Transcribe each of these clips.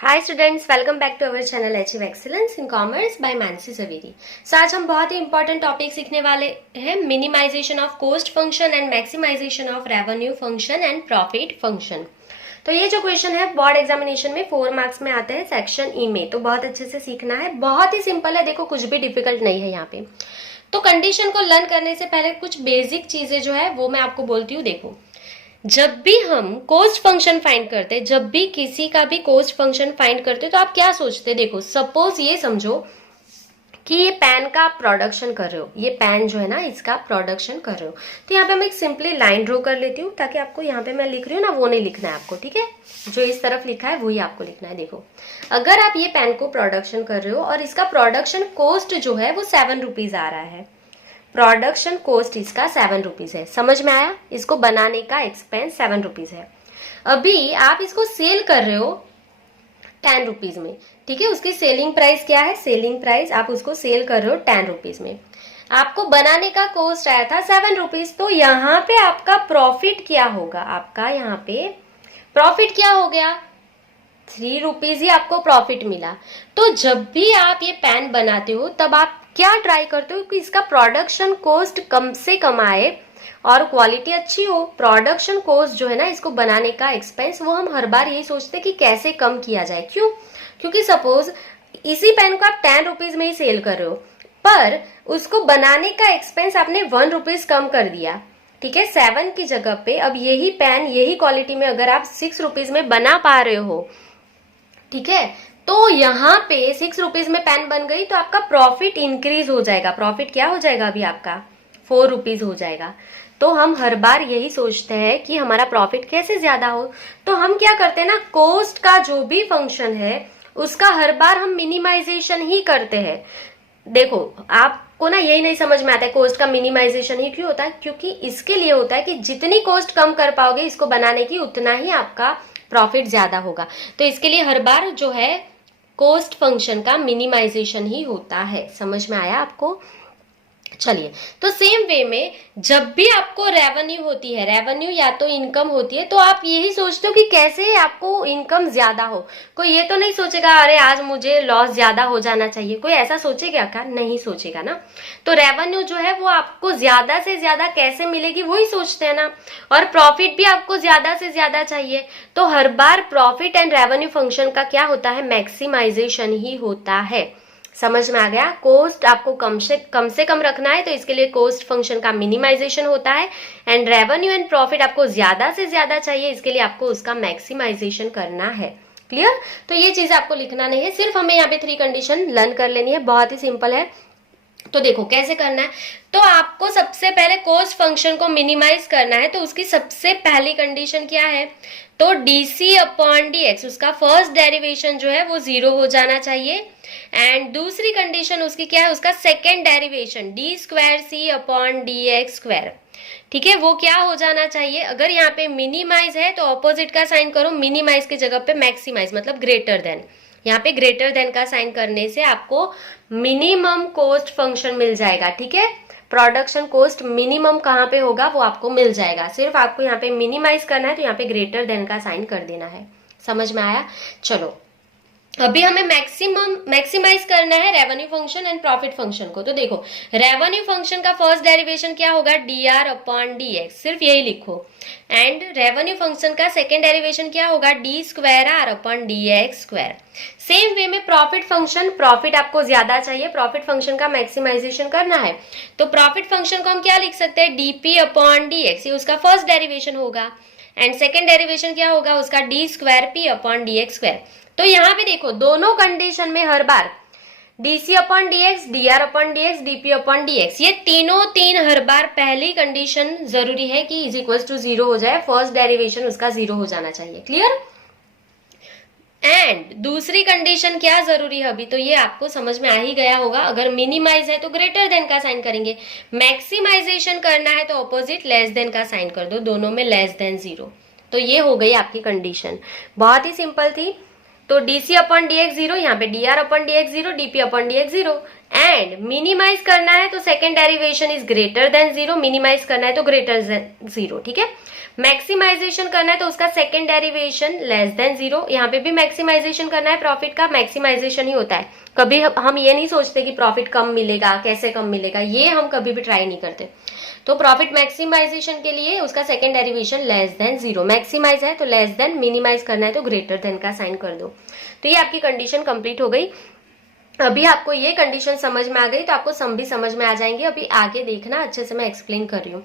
Hi students, welcome back to our channel achieve excellence in commerce by Mansi Javeri. So आज हम बहुत ही important topic सीखने वाले हैं, minimization of cost function and maximisation of revenue function and profit function. तो ये जो क्वेश्चन है बोर्ड एग्जामिनेशन में 4 मार्क्स में आते हैं सेक्शन ई में, तो बहुत अच्छे से सीखना है। बहुत ही सिंपल है, देखो कुछ भी डिफिकल्ट नहीं है यहाँ पे। तो कंडीशन को लर्न करने से पहले कुछ बेसिक चीजें जो है वो मैं आपको बोलती हूँ। देखो, जब भी हम कोस्ट फंक्शन फाइंड करते, जब भी किसी का भी कोस्ट फंक्शन फाइंड करते, तो आप क्या सोचते? देखो, सपोज ये समझो कि ये पेन का आप प्रोडक्शन कर रहे हो, ये पेन जो है ना इसका प्रोडक्शन कर रहे हो। तो यहाँ पे मैं एक सिंपली लाइन ड्रॉ कर लेती हूँ, ताकि आपको यहाँ पे मैं लिख रही हूँ ना वो नहीं लिखना है आपको, ठीक है? जो इस तरफ लिखा है वही आपको लिखना है। देखो, अगर आप ये पेन को प्रोडक्शन कर रहे हो और इसका प्रोडक्शन कॉस्ट जो है वो 7 रुपीज आ रहा है, प्रोडक्शन कॉस्ट इसका 7 रुपीज है, समझ में आया? इसको बनाने का एक्सपेंस 7 रुपीज है। अभी आप इसको सेल कर रहे हो 10 रुपीज में, ठीक है? उसकी सेलिंग प्राइस क्या है? सेलिंग प्राइस आप उसको सेल कर रहे हो 10 रुपीज में। आपको बनाने का कॉस्ट आया था 7 रुपीज, तो यहाँ पे आपका प्रॉफिट क्या होगा? आपका यहाँ पे प्रॉफिट क्या हो गया? 3 रुपीज ही आपको प्रॉफिट मिला। तो जब भी आप ये पेन बनाते हो तब आप क्या ट्राई करते हो कि इसका प्रोडक्शन कॉस्ट कम से कम आए और क्वालिटी अच्छी हो। प्रोडक्शन कॉस्ट जो है ना, इसको बनाने का एक्सपेंस, वो हम हर बार यही सोचते हैं कि कैसे कम किया जाए। क्यों? क्योंकि सपोज इसी पेन को आप 10 रुपीज में ही सेल कर रहे हो, पर उसको बनाने का एक्सपेंस आपने 1 रुपीज कम कर दिया, ठीक है? 7 की जगह पे अब यही पेन यही क्वालिटी में अगर आप 6 रुपीज में बना पा रहे हो, ठीक है, तो यहाँ पे 6 रुपीज में पेन बन गई, तो आपका प्रॉफिट इंक्रीज हो जाएगा। प्रॉफिट क्या हो जाएगा? अभी आपका 4 रुपीज हो जाएगा। तो हम हर बार यही सोचते हैं कि हमारा प्रॉफिट कैसे ज्यादा हो। तो हम क्या करते हैं ना, कॉस्ट का जो भी फंक्शन है उसका हर बार हम मिनिमाइजेशन ही करते हैं। देखो, आपको ना यही नहीं समझ में आता है कॉस्ट का मिनिमाइजेशन ही क्यों होता है? क्योंकि इसके लिए होता है कि जितनी कॉस्ट कम कर पाओगे इसको बनाने की, उतना ही आपका प्रॉफिट ज्यादा होगा। तो इसके लिए हर बार जो है कॉस्ट फंक्शन का मिनिमाइजेशन ही होता है। समझ में आया आपको? चलिए, तो सेम वे में जब भी आपको रेवेन्यू होती है, रेवेन्यू या तो इनकम होती है, तो आप यही सोचते हो कि कैसे आपको इनकम ज्यादा हो। कोई ये तो नहीं सोचेगा अरे आज मुझे लॉस ज्यादा हो जाना चाहिए, कोई ऐसा सोचेगा क्या? नहीं सोचेगा ना। तो रेवेन्यू जो है वो आपको ज्यादा से ज्यादा कैसे मिलेगी वही सोचते हैं ना। और प्रॉफिट भी आपको ज्यादा से ज्यादा चाहिए, तो हर बार प्रॉफिट एंड रेवेन्यू फंक्शन का क्या होता है? मैक्सिमाइजेशन ही होता है। समझ में आ गया? कॉस्ट आपको कम से कम रखना है, तो इसके लिए कॉस्ट फंक्शन का मिनिमाइजेशन होता है। एंड रेवेन्यू एंड प्रॉफिट आपको ज्यादा से ज्यादा चाहिए, इसके लिए आपको उसका मैक्सिमाइजेशन करना है। क्लियर? तो ये चीज आपको लिखना नहीं है, सिर्फ हमें यहाँ पे 3 कंडीशन लर्न कर लेनी है। बहुत ही सिंपल है। तो देखो कैसे करना है। तो आपको सबसे पहले कॉस्ट फंक्शन को मिनिमाइज करना है, तो उसकी सबसे पहली कंडीशन क्या है? तो डीसी अपॉन डी एक्स, उसका फर्स्ट डेरिवेशन जो है वो 0 हो जाना चाहिए। एंड दूसरी कंडीशन उसकी क्या है? उसका second derivation D square C upon D X square, ठीक है, वो क्या हो जाना चाहिए? अगर यहाँ पे मिनिमाइज है तो ऑपोजिट का साइन करो, मिनिमाइज की जगह पे मैक्सिमाइज मतलब ग्रेटर देन। यहाँ पे ग्रेटर देन का साइन करने से आपको मिनिमम कॉस्ट फंक्शन मिल जाएगा, ठीक है? प्रोडक्शन कॉस्ट मिनिमम कहाँ पे होगा वो आपको मिल जाएगा। सिर्फ आपको यहाँ पे मिनिमाइज करना है, तो यहाँ पे ग्रेटर देन का साइन कर देना है। समझ में आया? चलो, अभी हमें मैक्सिमाइज करना है revenue function and profit function को। तो देखो, रेवेन्यू फंक्शन का फर्स्ट डेरिवेशन क्या होगा? D R upon D X, सिर्फ यही लिखो। एंड रेवेन्यू फंक्शन का सेकेंड डेरिवेशन क्या होगा? D square R upon D X square. Same way में प्रॉफिट फंक्शन, प्रॉफिट आपको ज्यादा चाहिए, प्रॉफिट फंक्शन का मैक्सिमाइजेशन करना है, तो प्रॉफिट फंक्शन को हम क्या लिख सकते हैं? डीपी अपॉन डी एक्स, ये उसका फर्स्ट डेरिवेशन होगा। एंड सेकेंड डेरिवेशन क्या होगा? उसका D square P upon D X square. तो यहाँ पे देखो, दोनों कंडीशन में हर बार DC upon DX, DR upon DX, DP upon DX, ये तीन हर बार पहली कंडीशन जरूरी है कि इज इक्वल टू 0 हो जाए, फर्स्ट डेरिवेशन उसका 0 हो जाना चाहिए। क्लियर? एंड दूसरी कंडीशन क्या जरूरी है अभी? तो ये आपको समझ में आ ही गया होगा। अगर मिनिमाइज है तो ग्रेटर देन का साइन करेंगे, मैक्सिमाइजेशन करना है तो ऑपोजिट लेस देन का साइन कर दो, दोनों में लेस देन 0। तो ये हो गई आपकी कंडीशन, बहुत ही सिंपल थी। तो डीसी अपॉन डीएक्स जीरो, यहाँ पे DR upon DX zero, DP upon DX zero. And minimise करना है तो second derivation is greater than zero, minimise करना है तो ग्रेटर देन जीरो, ठीक है। मैक्सिमाइजेशन करना है तो उसका second derivation less than zero, यहाँ पे भी मैक्सिमाइजेशन करना है, प्रॉफिट का मैक्सिमाइजेशन ही होता है। कभी हम ये नहीं सोचते कि प्रॉफिट कम मिलेगा, कैसे कम मिलेगा, ये हम कभी भी ट्राई नहीं करते। तो प्रॉफिट मैक्सिमाइजेशन के लिए उसका second derivation less than zero, maximise है तो लेस देन, मिनिमाइज करना है तो ग्रेटर देन का साइन कर दो। तो ये आपकी कंडीशन कंप्लीट हो गई। अभी आपको ये कंडीशन समझ में आ गई तो आपको सम भी समझ में आ जाएंगे। अभी आगे देखना, अच्छे से मैं एक्सप्लेन कर रही हूँ।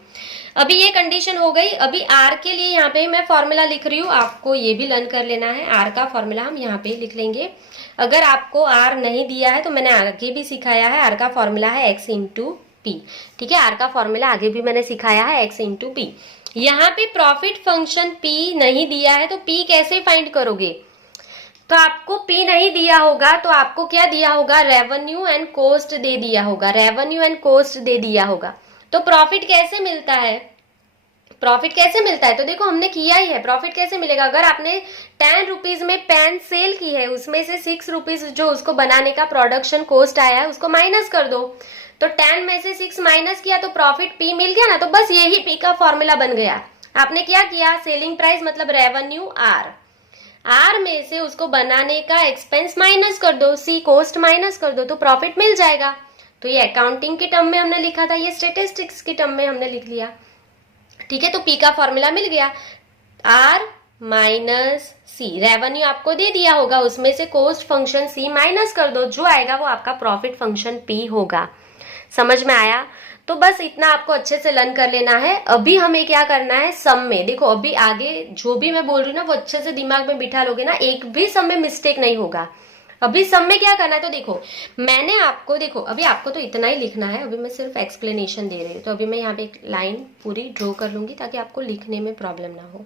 अभी ये कंडीशन हो गई। अभी आर के लिए यहाँ पे मैं फॉर्मूला लिख रही हूँ, आपको ये भी लर्न कर लेना है। आर का फॉर्मूला हम यहाँ पे लिख लेंगे। अगर आपको आर नहीं दिया है तो मैंने आगे भी सिखाया है। आर का फॉर्मूला है एक्स इंटू पी, ठीक है। आर का फॉर्मूला आगे भी मैंने सिखाया है, एक्स इंटू पी। यहाँ पे प्रॉफिट फंक्शन पी नहीं दिया है तो पी कैसे फाइंड करोगे? तो आपको पी नहीं दिया होगा तो आपको क्या दिया होगा? रेवेन्यू एंड कॉस्ट दे दिया होगा, रेवेन्यू एंड कॉस्ट दे दिया होगा। तो प्रॉफिट कैसे मिलता है? प्रॉफिट कैसे मिलता है? तो देखो हमने किया ही है। प्रॉफिट कैसे मिलेगा? अगर आपने 10 रुपीज में पेन सेल की है, उसमें से 6 रुपीज जो उसको बनाने का प्रोडक्शन कॉस्ट आया है उसको माइनस कर दो। तो 10 में से 6 माइनस किया तो प्रॉफिट पी मिल गया ना। तो बस यही पी का फॉर्मूला बन गया। आपने क्या किया? सेलिंग प्राइस मतलब रेवेन्यू आर, आर में से उसको बनाने का एक्सपेंस माइनस कर दो, सी कॉस्ट माइनस कर दो, तो प्रॉफिट मिल जाएगा। तो ये अकाउंटिंग के टर्म में हमने लिखा था, ये स्टेटिस्टिक्स के टर्म में हमने लिख लिया, ठीक है। तो पी का फॉर्मूला मिल गया, आर माइनस सी। रेवेन्यू आपको दे दिया होगा, उसमें से कॉस्ट फंक्शन सी माइनस कर दो, जो आएगा वो आपका प्रॉफिट फंक्शन पी होगा। समझ में आया? तो बस इतना आपको अच्छे से लर्न कर लेना है। अभी हमें क्या करना है, सम में देखो, अभी आगे जो भी मैं बोल रही हूँ ना वो अच्छे से दिमाग में बिठा लोगे ना, एक भी सम में मिस्टेक नहीं होगा। अभी सम में क्या करना है तो देखो, मैंने आपको, देखो अभी आपको तो इतना ही लिखना है, अभी मैं सिर्फ एक्सप्लेनेशन दे रही हूँ। तो अभी मैं यहाँ पे एक लाइन पूरी ड्रॉ कर लूंगी ताकि आपको लिखने में प्रॉब्लम ना हो।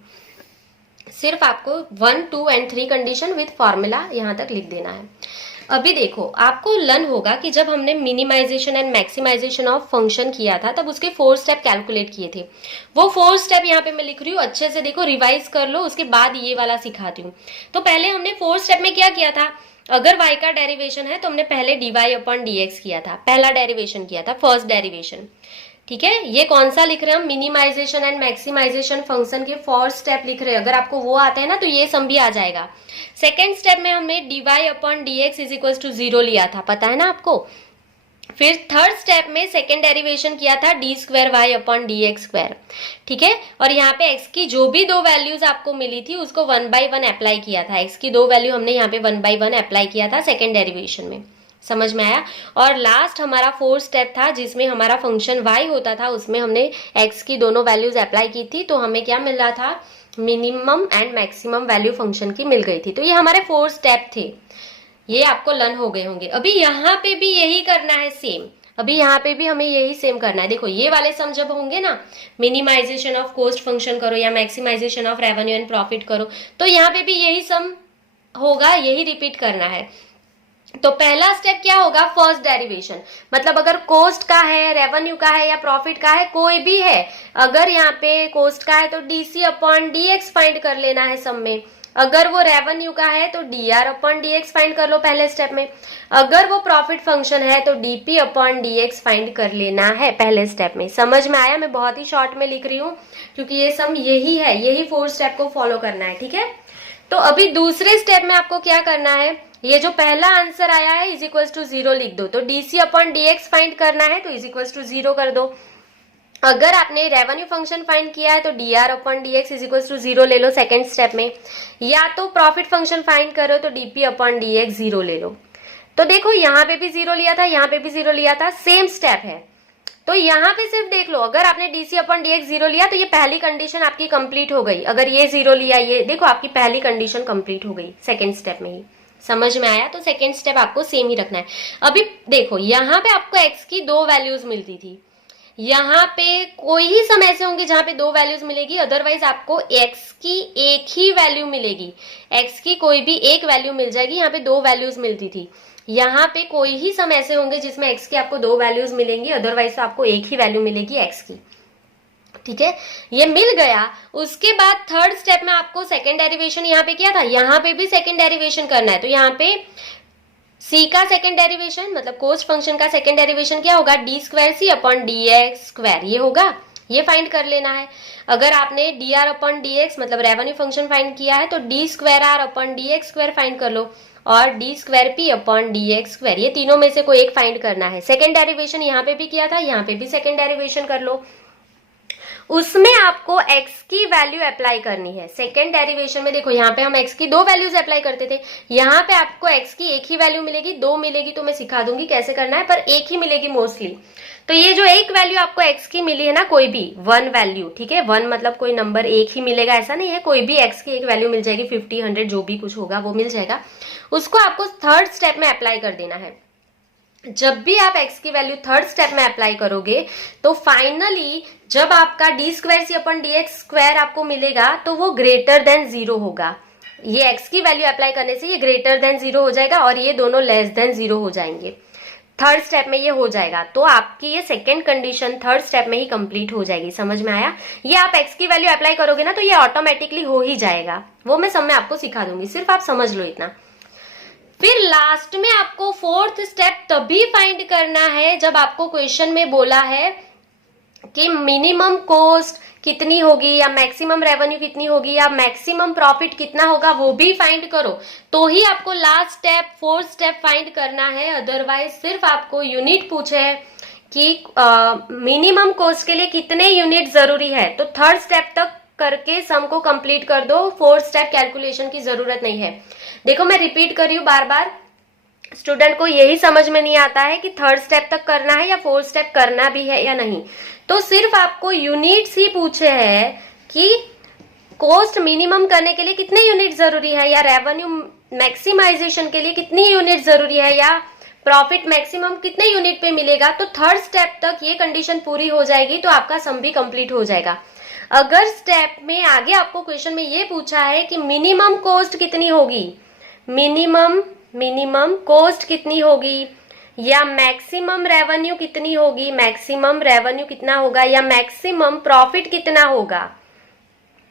सिर्फ आपको 1, 2 एंड 3 कंडीशन विथ फॉर्मूला यहाँ तक लिख देना है। अभी देखो आपको लर्न होगा कि जब हमने minimisation and maximisation of function किया था तब उसके 4 स्टेप कैलकुलेट किए थे। वो 4 स्टेप यहाँ पे मैं लिख रही हूँ, अच्छे से देखो, रिवाइज कर लो, उसके बाद ये वाला सिखाती हूँ। तो पहले हमने 4 स्टेप में क्या किया था? अगर y का डेरिवेशन है तो हमने पहले dy अपॉन dx किया था, पहला डेरिवेशन किया था, फर्स्ट डेरिवेशन, ठीक है। ये कौन सा लिख रहे हैं हम? मिनिमाइजेशन एंड मैक्सिमाइजेशन फंक्शन के 4 स्टेप लिख रहे हैं। अगर आपको वो आते हैं ना तो ये सम भी आ जाएगा। सेकेंड स्टेप में हमने dy upon dx is equal to 0 लिया था, पता है ना आपको। फिर थर्ड स्टेप में सेकेंड डेरिवेशन किया था D square Y upon D X square, ठीक है। और यहाँ पे x की जो भी 2 वैल्यूज आपको मिली थी उसको 1 by 1 अप्लाई किया था। x की 2 वैल्यू हमने यहाँ पे 1 by 1 अप्लाई किया था सेकेंड डेरिवेशन में। समझ में आया? और लास्ट हमारा 4 स्टेप था जिसमें हमारा फंक्शन y होता था, उसमें हमने x की दोनों वैल्यूज अप्लाई की थी। तो हमें क्या मिल रहा था? Minimum and maximum value function की मिल गई थी। तो ये हमारे 4 स्टेप थे, ये आपको लर्न हो गए होंगे। अभी यहाँ पे भी यही करना है सेम, अभी यहाँ पे भी हमें यही सेम करना है। देखो ये वाले सम जब होंगे ना, मिनिमाइजेशन ऑफ कॉस्ट फंक्शन करो या maximisation of revenue and profit करो, तो यहाँ पे भी यही सम होगा, यही रिपीट करना है। तो पहला स्टेप क्या होगा? फर्स्ट डेरिवेशन, मतलब अगर कॉस्ट का है, रेवेन्यू का है या प्रॉफिट का है, कोई भी है, अगर यहाँ पे कॉस्ट का है तो डीसी अपॉन डीएक्स फाइंड कर लेना है सम में। अगर वो रेवेन्यू का है तो डीआर अपॉन डीएक्स फाइंड कर लो पहले स्टेप में। अगर वो प्रॉफिट फंक्शन है तो डीपी अपॉन डीएक्स फाइंड कर लेना है पहले स्टेप में। समझ में आया? मैं बहुत ही शॉर्ट में लिख रही हूँ क्योंकि ये सम यही है, यही 4 स्टेप को फॉलो करना है, ठीक है। तो अभी दूसरे स्टेप में आपको क्या करना है? ये जो पहला आंसर आया है इज इक्वल टू 0 लिख दो। तो डीसी अपॉन डीएक्स फाइंड करना है तो इज इक्वल टू 0 कर दो। अगर आपने रेवेन्यू फंक्शन फाइंड किया है तो DR upon DX is equal to 0 ले लो सेकेंड स्टेप में, या तो प्रॉफिट फंक्शन फाइंड करो तो डीपी अपॉन डीएक्स 0 ले लो। तो देखो यहाँ पे भी 0 लिया था, यहाँ पे भी 0 लिया था, सेम स्टेप है। तो यहाँ पे सिर्फ देख लो, अगर आपने डीसी अपॉन डीएक्स 0 लिया तो ये पहली कंडीशन आपकी कंप्लीट हो गई। अगर ये 0 लिया, ये देखो आपकी पहली कंडीशन कंप्लीट हो गई सेकेंड स्टेप में ही। समझ में आया? तो सेकेंड स्टेप आपको सेम ही रखना है। अभी देखो यहाँ पे आपको एक्स की 2 वैल्यूज मिलती थी, यहाँ पे कोई ही समय ऐसे होंगे जहां पे 2 वैल्यूज मिलेगी, अदरवाइज आपको x की एक ही वैल्यू मिलेगी, x की कोई भी एक वैल्यू मिल जाएगी। यहाँ पे 2 वैल्यूज मिलती थी, यहाँ पे कोई ही समय ऐसे होंगे जिसमें x की आपको 2 वैल्यूज मिलेंगी, अदरवाइज तो आपको एक ही वैल्यू मिलेगी x की। ठीक है, ये मिल गया। उसके बाद थर्ड स्टेप में आपको सेकेंड डेरिवेशन यहाँ पे किया था, यहाँ पे भी सेकेंड डेरिवेशन करना है। तो यहाँ पे सी का सेकेंड डेरिवेशन मतलब कोस्ट फंक्शन का सेकेंड डेरिवेशन क्या होगा, D square C upon D X square, ये होगा, ये फाइंड कर लेना है। अगर आपने D R upon D X मतलब रेवेन्यू फंक्शन फाइंड किया है तो D square R upon D X square find कर लो, और D square P upon D X square, ये तीनों में से कोई एक फाइंड करना है। सेकेंड डेरिवेशन यहाँ पे भी किया था, यहाँ पे भी सेकेंड डेरिवेशन कर लो। उसमें आपको x की वैल्यू अप्लाई करनी है। सेकेंड डेरिवेशन में देखो यहाँ पे हम x की दो वैल्यूज अप्लाई करते थे, यहाँ पे आपको x की एक ही वैल्यू मिलेगी, दो मिलेगी तो मैं सिखा दूंगी कैसे करना है, पर एक ही मिलेगी मोस्टली। तो ये जो एक वैल्यू आपको x की मिली है ना, कोई भी वन वैल्यू, ठीक है, वन मतलब कोई नंबर एक ही मिलेगा ऐसा नहीं है, कोई भी x की एक वैल्यू मिल जाएगी, 50 100 जो भी कुछ होगा वो मिल जाएगा। उसको आपको थर्ड स्टेप में अप्लाई कर देना है। जब भी आप x की वैल्यू थर्ड स्टेप में अप्लाई करोगे तो फाइनली जब आपका D square C upon D X square आपको मिलेगा तो वो ग्रेटर देन जीरो होगा। ये x की वैल्यू अप्लाई करने से ये ग्रेटर देन जीरो हो जाएगा और ये दोनों लेस देन जीरो हो जाएंगे। थर्ड स्टेप में ये हो जाएगा तो आपकी ये सेकेंड कंडीशन थर्ड स्टेप में ही कंप्लीट हो जाएगी। समझ में आया? ये आप x की वैल्यू अप्लाई करोगे ना तो ये ऑटोमेटिकली हो ही जाएगा, वो मैं सब में आपको सिखा दूंगी, सिर्फ आप समझ लो इतना। फिर लास्ट में आपको फोर्थ स्टेप तभी फाइंड करना है जब आपको क्वेश्चन में बोला है कि मिनिमम कॉस्ट कितनी होगी या मैक्सिमम रेवेन्यू कितनी होगी या मैक्सिमम प्रॉफिट कितना होगा, वो भी फाइंड करो तो ही आपको last step fourth step find करना है। अदरवाइज सिर्फ आपको यूनिट पूछे है कि मिनिमम कॉस्ट के लिए कितने यूनिट जरूरी है तो थर्ड स्टेप तक करके सम को कंप्लीट कर दो, फोर्थ स्टेप कैलकुलेशन की जरूरत नहीं है। देखो मैं रिपीट कर रही हूँ बार बार, स्टूडेंट को यही समझ में नहीं आता है कि थर्ड स्टेप तक करना है या फोर्थ स्टेप करना भी है या नहीं। तो सिर्फ आपको यूनिट्स ही पूछे हैं कि कॉस्ट मिनिमम करने के लिए कितने यूनिट जरूरी है या रेवेन्यू मैक्सिमाइजेशन के लिए कितनी यूनिट जरूरी है या प्रॉफिट मैक्सिमम कितने यूनिट पे मिलेगा। तो थर्ड स्टेप तक ये कंडीशन पूरी हो जाएगी तो आपका सम भी कंप्लीट हो जाएगा। अगर स्टेप में आगे आपको क्वेश्चन में ये पूछा है कि मिनिमम कॉस्ट कितनी होगी, मिनिमम कॉस्ट कितनी होगी या मैक्सिमम रेवेन्यू कितनी होगी, मैक्सिमम रेवेन्यू कितना होगा या मैक्सिमम प्रॉफिट कितना होगा,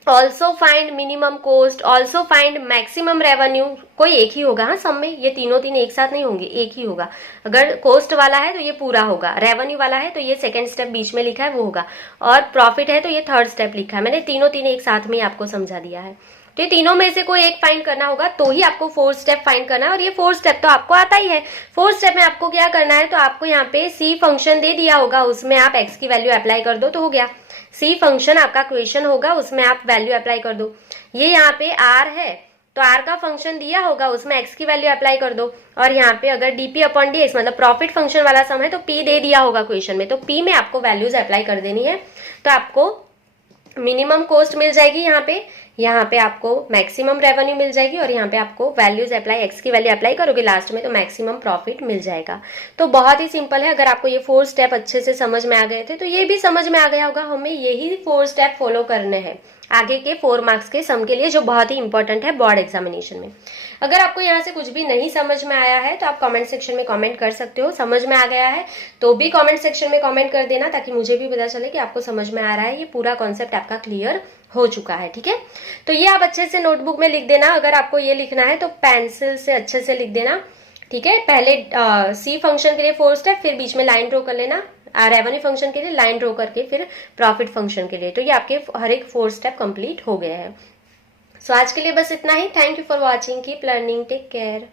also find minimum cost, also find maximum revenue, कोई एक ही होगा। हाँ, सब में ये तीनों तीन एक साथ नहीं होंगे, एक ही होगा। अगर कॉस्ट वाला है तो ये पूरा होगा, रेवेन्यू वाला है तो ये सेकंड स्टेप बीच में लिखा है वो होगा, और प्रॉफिट है तो ये थर्ड स्टेप लिखा है। मैंने तीनों तीन एक साथ में आपको समझा दिया है। तो ये तीनों में से कोई एक फाइंड करना होगा तो ही आपको फोर्थ स्टेप फाइंड करना है, और ये फोर्थ स्टेप तो आपको आता ही है। फोर्थ स्टेप में आपको क्या करना है, तो आपको यहाँ पे सी फंक्शन दे दिया होगा, उसमें आप एक्स की वैल्यू अप्लाई कर दो तो हो गया। सी फंक्शन आपका क्वेश्चन होगा, उसमें आप वैल्यू अप्लाई कर दो। ये यहाँ पे आर है तो आर का फंक्शन दिया होगा, उसमें एक्स की वैल्यू अप्लाई कर दो, और यहाँ पे अगर डीपी अपॉन डी एक्स मतलब प्रॉफिट फंक्शन वाला सम है तो पी दे दिया होगा क्वेश्चन में, तो पी में आपको वैल्यूज अप्लाई कर देनी है। तो आपको मिनिमम कॉस्ट मिल जाएगी यहाँ पे आपको मैक्सिमम रेवेन्यू मिल जाएगी, और यहाँ पे आपको वैल्यूज अप्लाई एक्स की वैल्यू अप्लाई करोगे लास्ट में तो मैक्सिमम प्रॉफिट मिल जाएगा। तो बहुत ही सिंपल है। अगर आपको ये 4 स्टेप अच्छे से समझ में आ गए थे तो ये भी समझ में आ गया होगा, हमें यही 4 स्टेप फॉलो करने हैं आगे के 4 मार्क्स के सम के लिए, जो बहुत ही इंपॉर्टेंट है बोर्ड एग्जामिनेशन में। अगर आपको यहाँ से कुछ भी नहीं समझ में आया है तो आप कमेंट सेक्शन में कमेंट कर सकते हो, समझ में आ गया है तो भी कमेंट सेक्शन में कमेंट कर देना ताकि मुझे भी पता चले कि आपको समझ में आ रहा है, ये पूरा कॉन्सेप्ट आपका क्लियर हो चुका है। ठीक है, तो ये आप अच्छे से नोटबुक में लिख देना। अगर आपको ये लिखना है तो पेंसिल से अच्छे से लिख देना। ठीक है, पहले सी फंक्शन के लिए 4 स्टेप, फिर बीच में लाइन ड्रॉ कर लेना, रेवेन्यू फंक्शन के लिए लाइन ड्रॉ करके फिर प्रॉफिट फंक्शन के लिए। तो ये आपके हर एक 4 स्टेप कंप्लीट हो गए हैं। सो आज के लिए बस इतना ही। Thank you for watching, keep learning, take care.